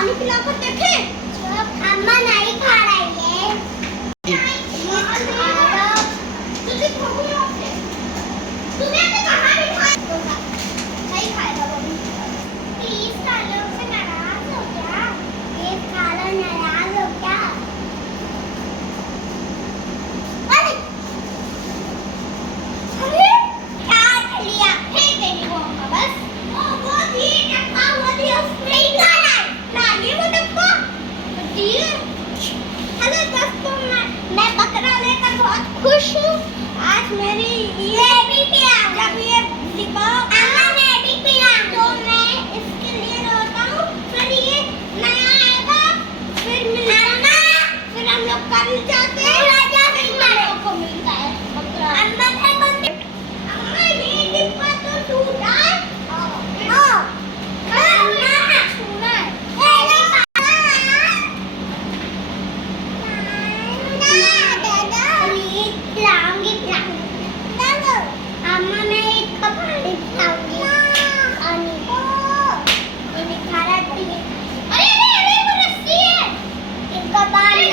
पानी पिलाकर देखे। अम्मा नहीं खा रही है। तुझे खोखो से तूने तो कहा नहीं खाया। नहीं खाएगा वो भी। प्लीज खा लो, से नाराज हो क्या? प्लीज खा लो, नाराज हो क्या? अरे क्या लिया फेंक देनी वो बस। वो थी डब्बा, वो थी उसमें ही खाना है ना, ये वो डब्बा दिए। हेलो दोस्तों, मैं बकरा लेकर बहुत खुश हूँ। आज मेरी ये भी पिया जब ये डिब्बा अम्मा मैं भी पिला तो मैं इसके लिए रोता हूँ। फिर ये नया आएगा, फिर मिलता है, फिर हम लोग कल जाते हैं, फिर मेरे को मिलता है बकरा। अम्मा मैं बोलती अम्मा ये डिब्बा तो टूटा है। अम्मा छूना है। अम्मा मैं एक कप पानी पिलाऊंगी। अरे वो रस्सी है। इनका पानी